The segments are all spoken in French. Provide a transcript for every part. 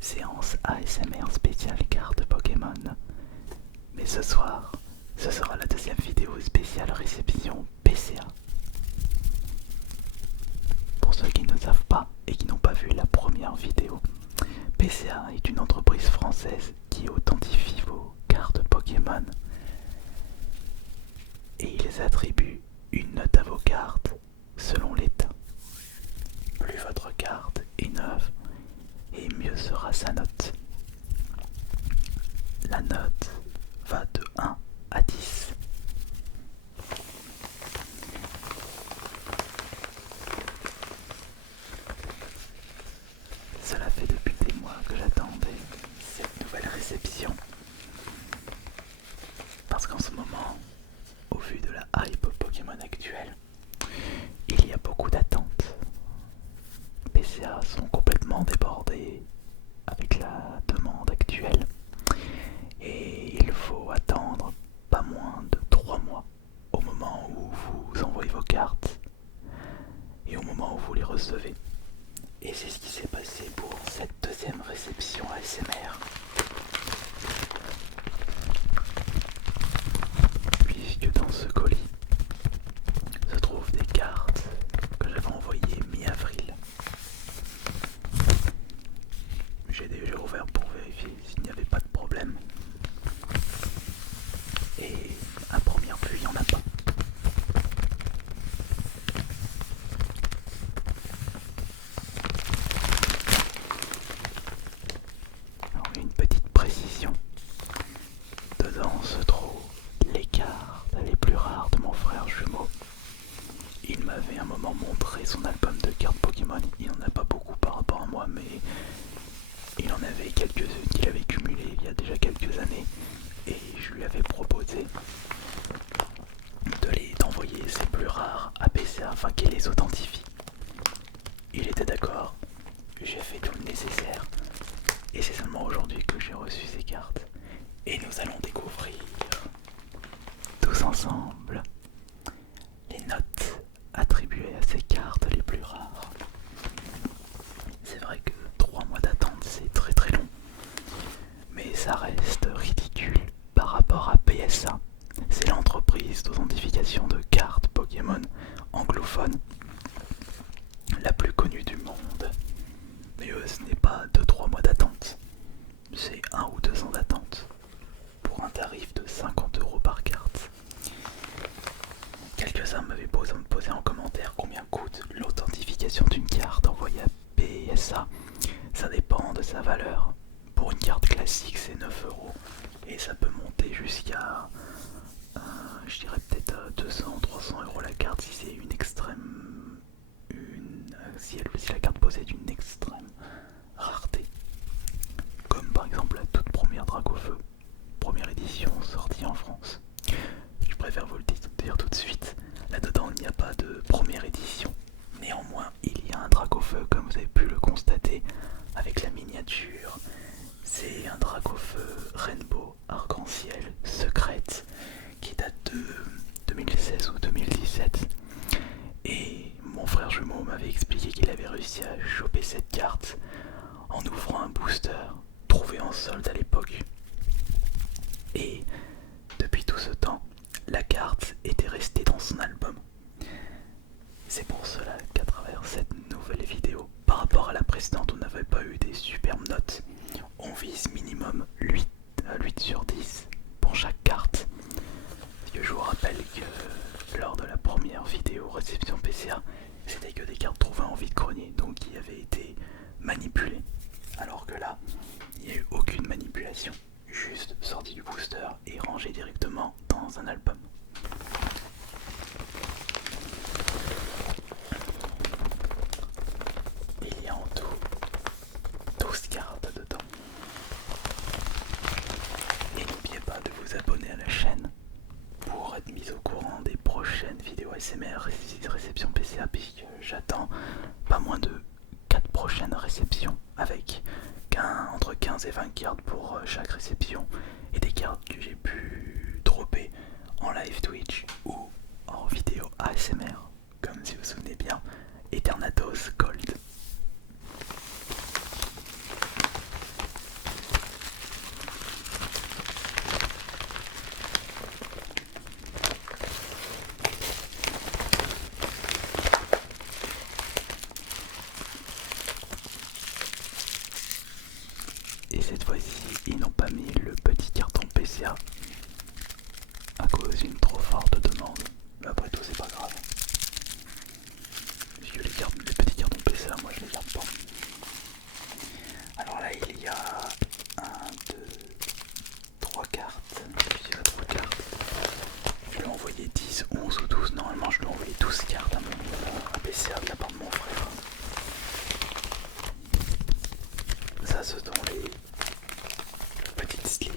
séance ASMR spéciale carte Pokémon. Mais ce soir, ce sera la deuxième vidéo spéciale réception PCA. Pour ceux qui ne savent pas et qui n'ont pas vu la première vidéo, PCA est une entreprise française qui authentifie vos cartes Pokémon et ils attribuent une note à vos cartes selon l'état. Plus votre carte est neuve et mieux sera sa note. La note va de 1 à 10. Cela fait depuis des mois que j'attendais cette nouvelle réception. Parce qu'en ce moment, au vu de la hype Pokémon actuelle, il y a beaucoup d'attentes. PCA sont complètement débordés avec la demande actuelle et il faut attendre pas moins de 3 mois au moment où vous envoyez vos cartes et au moment où vous les recevez. Et c'est ce qui s'est passé pour cette deuxième réception ASMR. Puisque dans ce colis se trouvent des cartes que j'avais envoyées mi-avril. J'ai déjà ouvert pour vérifier s'il n'y avait pas de problème. Et à première vue, il n'y en a pas. Alors, une petite précision. Dedans se trouvent les cartes les plus rares de mon frère jumeau. Il m'avait un moment montré son album de cartes Pokémon. Il n'en a pas beaucoup par rapport à moi, mais il en avait quelques-unes qu'il avait cumulées il y a déjà quelques années. Et je lui avais proposé d'envoyer ses plus rares à PCA afin qu'il les authentifie. Il était d'accord, j'ai fait tout le nécessaire et c'est seulement aujourd'hui que j'ai reçu ces cartes. Et nous allons découvrir tous ensemble les notes attribuées à ces cartes les plus rares. C'est vrai que 3 mois d'attente c'est très très long, mais ça reste ridicule par rapport à PSA. C'est l'entreprise d'authentification de cartes Pokémon anglophone la plus connue du monde. Mais ce n'est pas 2-3 mois d'attente, c'est 1 ou 2 ans d'attente pour un tarif de 50 € par carte. Quelques-uns m'avaient posé en commentaire combien coûte l'authentification d'une carte envoyée à PSA. Ça dépend de sa valeur. Pour une carte classique c'est 9 € et ça peut monter jusqu'à je dirais peut-être 200-300 € la carte si c'est une extrême. Si la carte possède une extrême rareté. Comme par exemple la toute première Dracofeu, première édition sortie en France. Je préfère vous le dire tout de suite, là-dedans il n'y a pas de première édition. Néanmoins, il y a un Dracofeu comme vous avez pu le constater avec la miniature. C'est un Dracofeu Rainbow Arc-en-Ciel secrète qui date de 2016 ou 2017. Et mon frère jumeau m'avait expliqué qu'il avait réussi à choper cette carte en ouvrant un booster trouvé en solde à l'époque. Et depuis tout ce temps, la carte était restée dans son album. C'est pour cela qu'à travers cette nouvelle vidéo, par rapport à la précédente, on n'avait pas eu des superbes notes. On vise minimum 8 sur 10 pour chaque carte. Parce que je vous rappelle que lors de la première vidéo réception PCA, c'était que des cartes trouvées en vide-grenier, donc qui avaient été manipulées. Alors que là, il n'y a eu aucune manipulation, juste sortie du booster et rangée directement dans un album. Il y a en tout 12 cartes dedans. Et n'oubliez pas de vous abonner à la chaîne pour être mis au courant des prochaines vidéos ASMR réception PCA, puisque j'attends pas moins de 4 prochaines réceptions avec entre 15 et 20 cartes pour chaque réception et des cartes que j'ai pu dropper en live Twitch ou en vidéo ASMR, comme si vous vous souvenez bien, Eternatus Gold. cette fois-ci, ils n'ont pas mis le petit carton PCA à cause d'une trop forte demande. Mais après tout, c'est pas grave. Parce que les petits cartons PCA, moi je les garde pas. Alors là, il y a 1, 2, 3 cartes. Je dirais 3 cartes. Je lui ai envoyé 10, 11 ou 12. Normalement, je lui ai envoyé 12 cartes à mon PCA de la part de mon frère. Ça, ce sont les petites sleeves.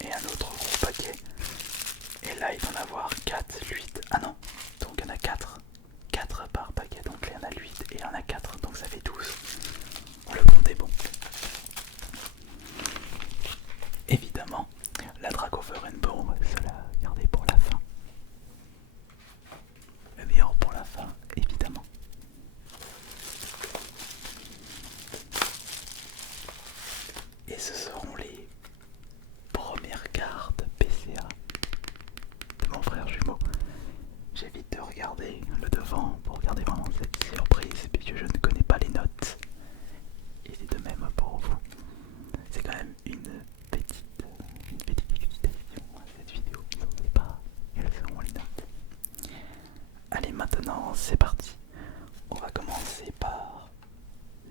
Et un autre gros paquet. Et là, il va en avoir 4, 8. Ah non, donc il y en a 4. 4 par paquet, donc il y en a 8 et il y en a 4, donc ça fait 12. Le compte est bon. Évidemment, la Dracover Rainbow, on va se la garder pour la fin. Le meilleur pour la fin, évidemment. Et ce seront les premières cartes PCA de mon frère jumeau. J'évite de regarder le devant pour regarder vraiment cette surprise puisque je ne connais pas les notes. Et c'est de même pour vous. C'est quand même une petite excitation à cette vidéo. Je ne sais pas quelles seront les notes. Allez, maintenant c'est parti. On va commencer par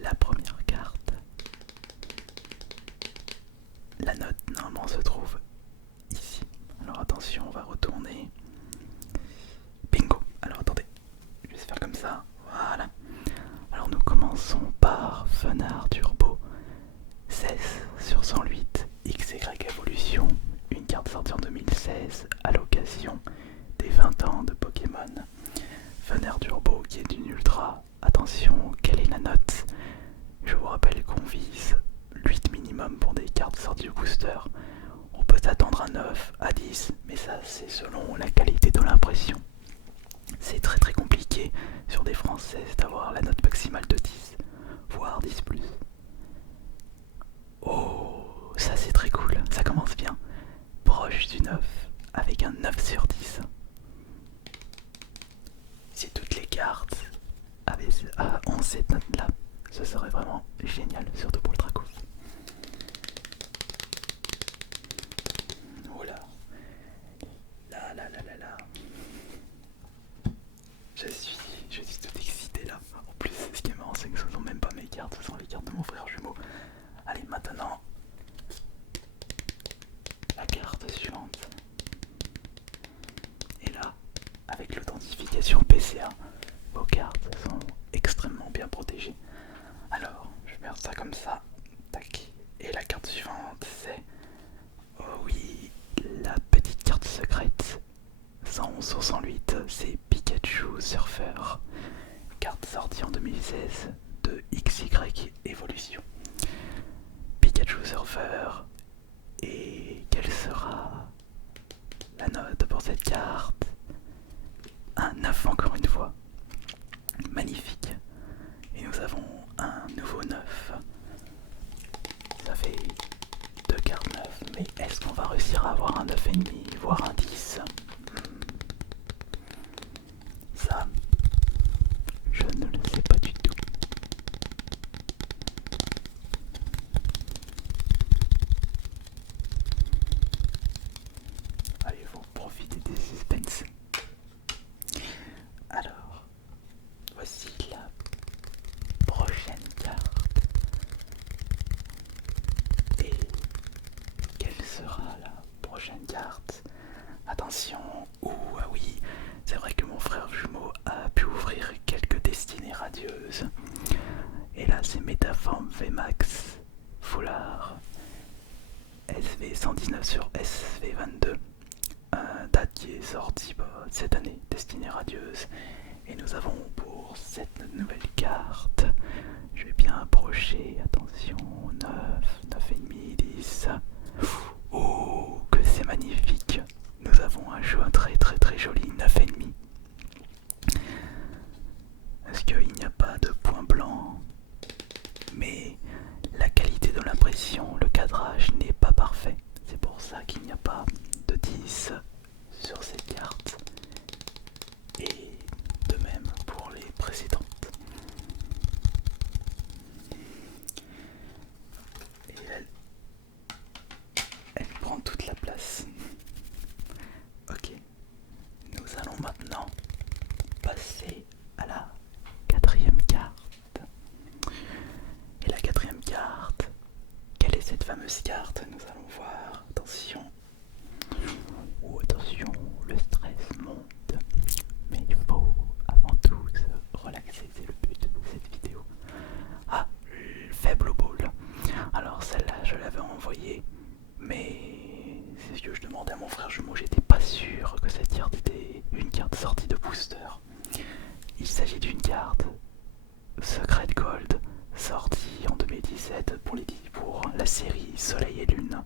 la première carte. La note normalement se trouve ici. Alors attention, on va retourner. Bingo. Alors attendez, je vais se faire comme ça. Voilà. Alors nous commençons par Fenard Turbo 16 sur 108 XY Evolution, une carte sortie en 2016 à l'occasion des 20 ans de Pokémon. Fenard Turbo qui est une ultra. Attention, quelle est la note? Je vous rappelle qu'on vise 8 minimum pour des cartes sorties du booster. On peut s'attendre à 9, à 10, mais ça c'est selon la qualité de l'impression. C'est très très compliqué sur des françaises d'avoir la note maximale de 10, voire 10+. Oh, ça c'est très cool, ça commence bien. Proche du 9, avec un 9 sur 10. Si toutes les cartes ont cette note là, ce serait vraiment génial, surtout pour le Draco. Oula, là. Je suis tout excité là. En plus, ce qui est marrant, c'est que ce sont même pas mes cartes, ce sont les cartes de mon frère jumeau. Allez, maintenant, la carte suivante. Et là, avec l'authentification PCA, vos cartes sont extrêmement bien protégées. Alors, je vais faire ça comme ça. Tac. Et la carte suivante, c'est... Oh oui, la petite carte secrète. 111 sur 108, c'est Pikachu Surfer. Carte sortie en 2016 de XY Evolution. Pikachu Surfer. Et quelle sera la note pour cette carte? Un 9 encore une fois. Magnifique. Et nous avons un nouveau 9. Ça fait 2 cartes 9. Mais est-ce qu'on va réussir à avoir un 9,5, voire un 10? Ça, je ne le sais pas du tout. Allez, il faut profiter des suspens. Alors, voici la prochaine carte. Et quelle sera la prochaine carte? Attention, ah oui, c'est vrai que mon frère jumeau a pu ouvrir quelques destinées radieuses. Et là, c'est Métaforme VMAX Foulard SV119 sur SV22. Date qui est sortie cette année, destinée radieuse. Et nous avons pour cette nouvelle carte, je vais bien approcher, attention, 9, 9,5, 10. Oh, que c'est magnifique! Nous avons un jeu très très très joli, 9,5. Est-ce qu'il n'y a pas de point blanc? Mais la qualité fameuse carte, nous allons voir. Attention. Oh, attention, le stress monte. Mais il faut avant tout se relaxer, c'est le but de cette vidéo. Ah, le faible au ball. Alors celle-là, je l'avais envoyée, mais c'est ce que je demandais à mon frère jumeau. J'étais pas sûr que cette carte était une carte sortie de booster. Il s'agit d'une carte Secret Gold sortie en 2017 pour la série Soleil et Lune.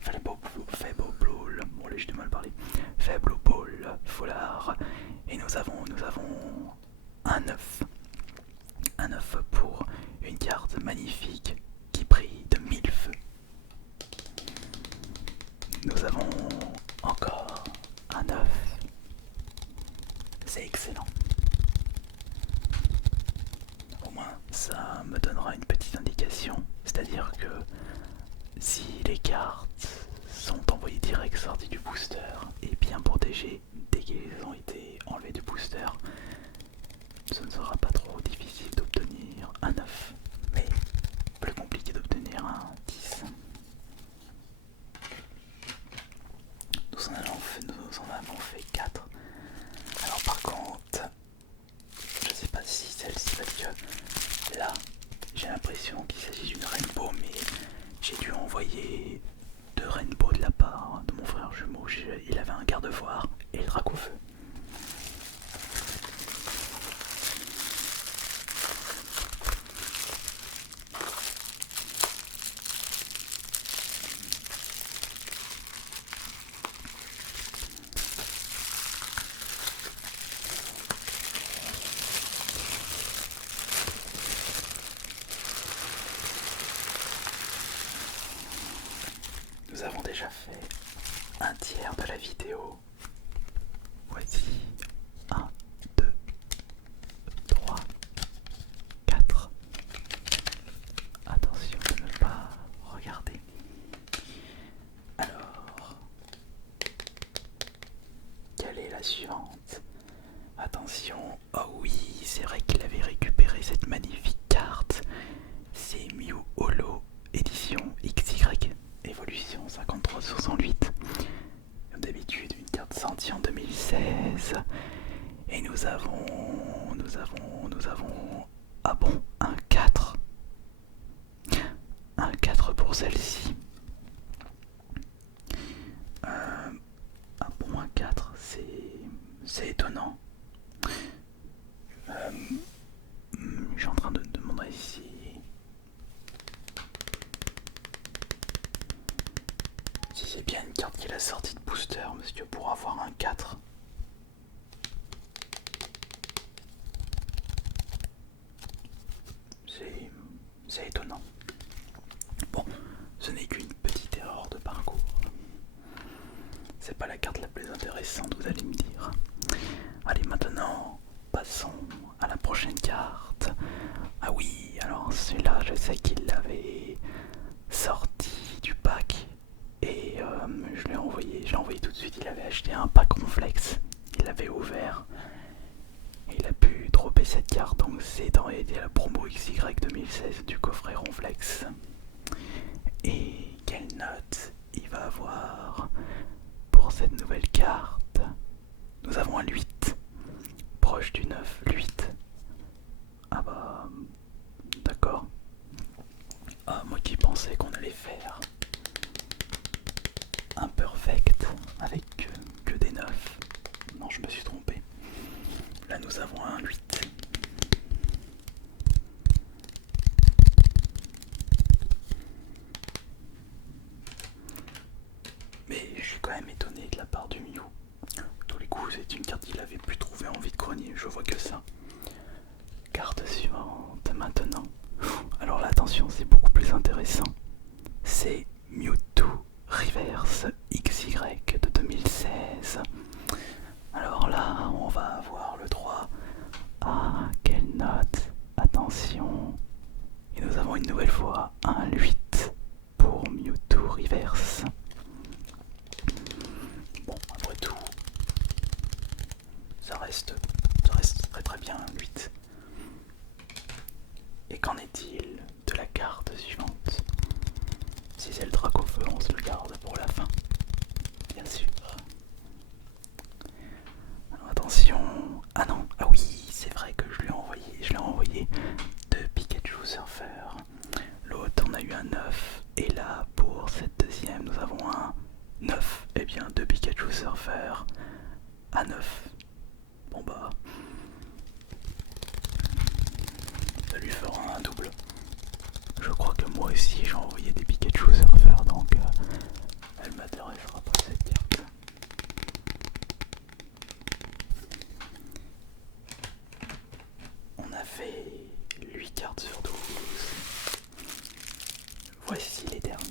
Faible Ball, bon là j'ai du mal à parler. Faible Ball, Foulard. Et nous avons un 9. Un 9 pour une carte magnifique qui brille de 1000 feux. Nous avons encore un 9. C'est excellent. Au moins ça me donnera une petite indication. C'est-à-dire que si les cartes sont envoyées direct sorties du booster et bien protégées dès qu'elles ont été enlevées du booster, ce ne sera pas trop difficile d'obtenir un 9, mais plus compliqué d'obtenir un 10. Nous en avons fait 4. Alors par contre, je sais pas si celle-ci, parce que là, j'ai l'impression qu'il s'agit d'une rainbow, mais j'ai dû envoyer 2 rainbows de la part de mon frère jumeau. Il avait un garde-voir et le drac au feu. Nous avons déjà fait un tiers de la vidéo. Voici 1, 2, 3, 4. Attention de ne pas regarder. Alors, quelle est la suivante? Attention, oh oui, c'est vrai qu'il avait récupéré cette magnifique carte. C'est Mew Holo édition XY. Évolution 5368. Comme d'habitude, une carte sortie en 2016. Et nous avons. Ah bon, un 4. Un 4 pour celle-ci. Ah bon, un 4, c'est étonnant. Je suis en train de demander si. Si c'est bien une carte qui est la sortie de booster, monsieur, pour avoir un 4. C'est étonnant. Bon, ce n'est qu'une petite erreur de parcours. C'est pas la carte la plus intéressante, vous allez me dire. Allez, maintenant, passons à la prochaine carte. Ah oui, alors celui-là, je sais qu'il l'avait sorti du pack. Et je l'ai envoyé tout de suite. Il avait acheté un pack Ronflex, il l'avait ouvert et il a pu dropper cette carte. Donc c'est dans la promo XY 2016 du coffret Ronflex. Et quelle note il va avoir pour cette nouvelle carte? Nous avons un 8, proche du 9, 8. Ah bah d'accord. Ah, moi qui pensais qu'on allait faire un perfect avec que des 9. Non, je me suis trompé. Là nous avons un 8. Mais je suis quand même étonné de la part du Mew. Tous les coups, c'est une carte qu'il avait pu trouver en vide-grenier, je vois que ça. Carte suivante maintenant. Alors là, attention, c'est beaucoup plus intéressant. C'est Mewtwo Reverse XY de 2016. Alors là, on va avoir le droit à quelle note? Attention. Et nous avons une nouvelle fois un 8 pour Mewtwo Reverse. Bon, après tout, ça reste très très bien un 8. Et qu'en est-il de la carte suivante? garde pour la fin, bien sûr. Alors attention. Ah non, ah oui, c'est vrai que je l'ai envoyé deux Pikachu Surfer. L'autre, on a eu un 9. Et là, pour cette deuxième, nous avons un 9. Et bien, deux Pikachu Surfer à 9. Bon bah, ça lui fera un double. Je crois que moi aussi j'ai envoyé des Pikachu Surfer, donc elle m'intéressera pas cette carte. On a fait 8 cartes sur 12. Voici les dernières.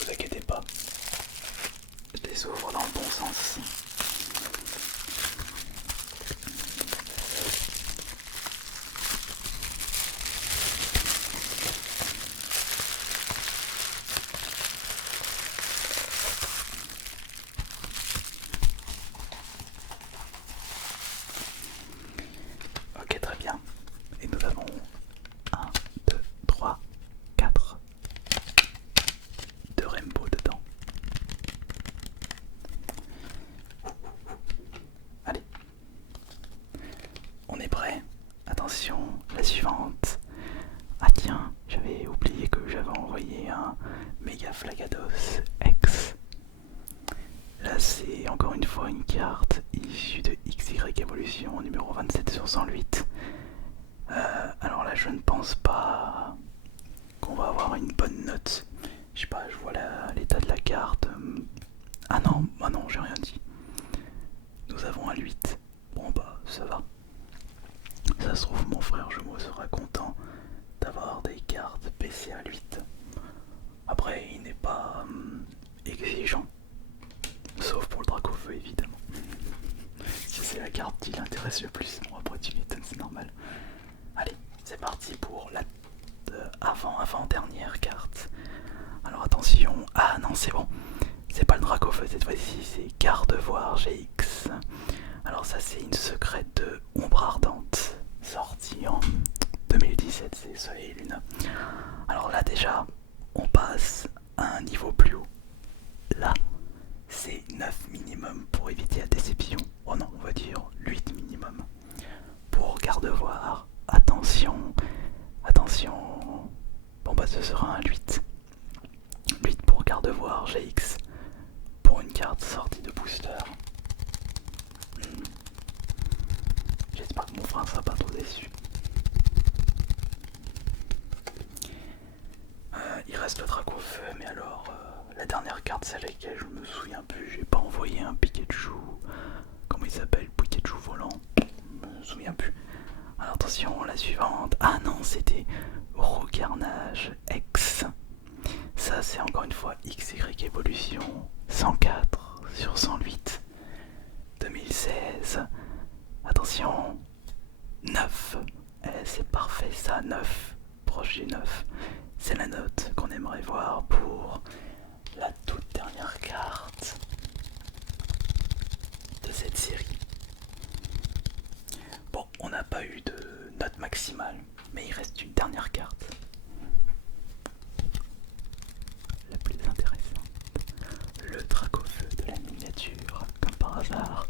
Vous inquiétez pas, je les ouvre dans le bon sens. Ok, très bien. Et nous avons 1, 2, 3, 4 de Rainbow dedans. Allez, on est prêt. Attention, la suivante. Ah tiens, j'avais oublié que j'avais envoyé un Mega Flagados X. Là c'est encore une fois une carte issue de XY Evolution numéro 27 sur 108. Alors là je ne pense pas qu'on va avoir une bonne note. Je sais pas, je vois l'état de la carte. Ah non, j'ai rien dit. Nous avons un 8. Bon bah ça va. Ça se trouve mon frère Jumeau sera content d'avoir des cartes PCA 8. Après il n'est pas exigeant. Sauf pour le Dracofeu évidemment. Si c'est la carte qui l'intéresse le plus, bon après tu m'étonnes, c'est normal. Allez, c'est parti pour la avant-dernière carte. Alors attention, ah non c'est bon, c'est pas le Dracofeu cette fois-ci, c'est Gardevoir GX. Alors ça c'est une secrète de Ombre Ardente, sortie en 2017, c'est Soleil et Lune. Alors là déjà, on passe à un niveau plus haut. Là, c'est 9 minimum pour éviter la déception. Oh non, on va dire 8 minimum. Pour Gardevoir, attention, attention. Bon bah ce sera un 8. 8 pour Gardevoir GX. Pour une carte sortie de booster. J'espère que mon frère sera pas trop déçu. Il reste le Dracofeu, mais alors la dernière carte, celle avec laquelle je me souviens plus, j'ai pas envoyé un Pikachu. Comment il s'appelle? Pikachu volant. Je me souviens plus. Alors attention, la suivante. Ah non, c'était Rocarnage X. Ça, c'est encore une fois XY Evolution 104 sur 108 2016. Attention, 9. C'est parfait ça, 9. Proche du 9. C'est la note qu'on aimerait voir pour la toute dernière carte de cette série. Bon, on n'a pas eu de note maximale, mais il reste une dernière carte. La plus intéressante. Le Dracofeu de la miniature. Comme par hasard,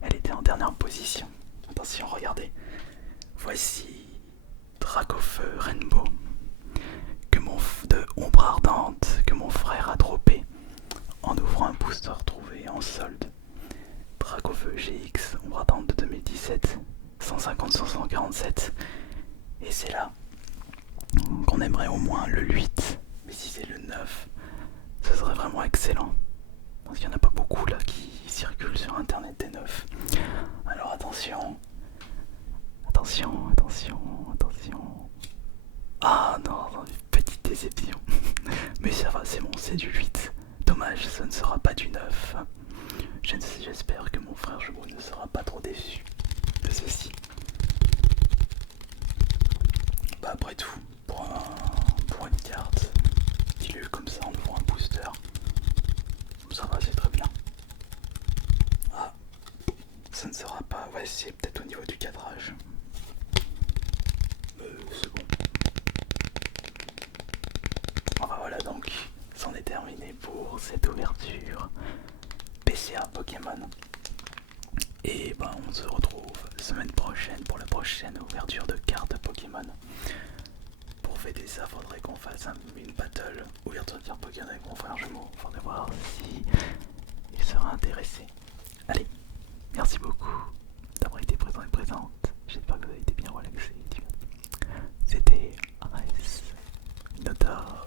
elle était en dernière position. Attention, regardez. Voici Dracofeu Rainbow de Ombre Ardente que mon frère a droppé en ouvrant un booster trouvé en solde. Dracofeu GX Ombre Ardente de 2017, 150 sur 147. Et c'est là qu'on aimerait au moins le 8. Mais si c'est le 9, ce serait vraiment excellent. Parce qu'il n'y en a pas beaucoup là qui circulent sur internet des 9. Alors attention. Attention, attention, attention. Ah non, petite déception. Mais ça va, c'est bon, c'est du 8. dommage, ce ne sera pas du neuf. J'espère que mon frère jumeau ne sera pas trop déçu de ceci. Bah après tout, pour une carte dilue comme ça en ouvrant un booster, ça va, c'est très bien. Ah, ça ne sera pas, ouais c'est peut-être au niveau du cadrage. C'est bon. Enfin voilà donc, c'en est terminé pour cette ouverture PCA Pokémon. Et ben on se retrouve semaine prochaine pour la prochaine ouverture de cartes Pokémon. Pour fêter ça, faudrait qu'on fasse une battle ouverture de cartes Pokémon avec mon frère jumeau. Faudrait voir si il sera intéressé. Allez, merci beaucoup d'avoir été présent et présente. J'espère que vous avez été bien relaxés. C'était Ares Notor.